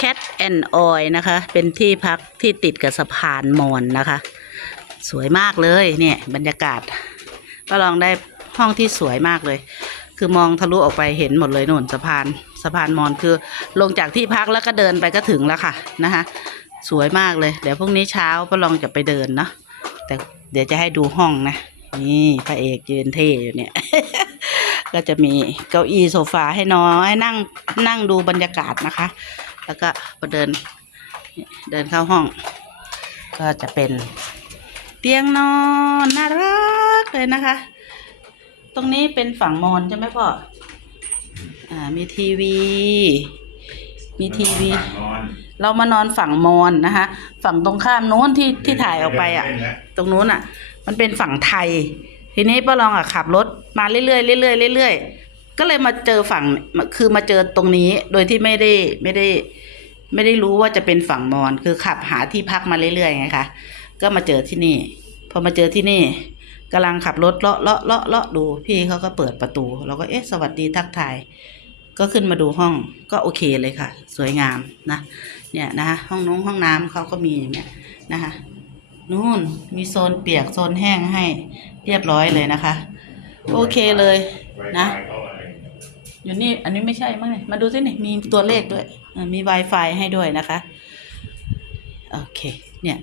Cat and Oil นะคะ เป็นที่พักที่ติดกับสะพานมอนนะคะ สวยมากเลยเนี่ยบรรยากาศก็ลองได้ห้องที่สวยมากเลย คือมองทะลุออกไปเห็นหมดเลยนู่นสะพานสะพานมอนคือลงจากที่พักแล้วก็เดินไปก็ถึงแล้วค่ะนะคะ สวยมากเลย เดี๋ยวพรุ่งนี้เช้าป้าลองจะไปเดินเนาะแต่เดี๋ยวจะให้ดูห้องนะนี่พระเอกยืนเท่อยู่เนี่ย ก็จะมีเก้าอี้โซฟาให้น้อยนั่งนั่งดูบรรยากาศนะคะ แล้วก็พอเดิน เดินเข้าห้อง ก็จะเป็นเตียงนอนน่ารักเลยนะคะ ตรงนี้เป็นฝั่งมอนใช่ไหมพ่อ อ่า มีทีวี มีทีวี เรามานอนฝั่งมอนนะคะ ฝั่งตรงข้ามโน้นที่ที่ถ่ายออกไปอะ ตรงนู้นอะ มันเป็นฝั่งไทย ทีนี้ป้าลองอะขับรถมาเรื่อยๆเรื่อยๆเรื่อยๆ ก็เลยมาเจอฝั่งคือมาเจอตรงนี้โดยที่ไม่ได้ไม่ได้ ไม่ได้รู้ว่าจะเป็นฝั่งมอญคือขับหาที่พักมาเรื่อยๆไงคะก็มาเจอที่นี่ พอมาเจอที่นี่กำลังขับรถเลาะเลาะเลาะเลาะดู พี่เขาก็เปิดประตู เราก็เอ๊ะสวัสดีทักทาย ก็ขึ้นมาดูห้องก็โอเคเลยค่ะ สวยงามนะเนี่ยนะคะห้องน้องห้องน้ำเขาก็มีอย่างเนี้ยนะคะนู่นมีโซนเปียกโซนแห้งให้เรียบร้อยเลยนะคะ โอเคเลยนะ อยู่นี่ อันนี้ไม่ใช่มั้งเนี่ยมาดูสินี่มีตัวเลขด้วยมี Wi-Fi ให้ด้วยนะคะ โอเค เนี่ย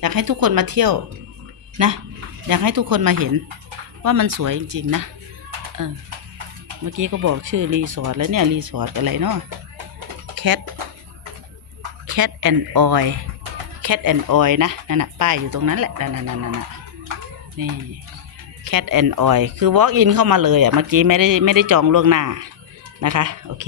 อยากให้ทุกคนมาเที่ยวนะ อยากให้ทุกคนมาเห็นว่ามันสวยจริง ๆ นะ เออ เมื่อกี้ก็บอกชื่อรีสอร์ทแล้วเนี่ยรีสอร์ทอะไรเนาะ Cat Cat and Oil Cat and Oil นะ นั่นนะป้ายอยู่ตรงนั้นแหละ นั่นนั่นนั่นนั่นนี่ Cat and Oil คือ walk in เข้ามาเลยอะ เมื่อกี้ไม่ได้ไม่ได้จองล่วงหน้านะคะ โอเค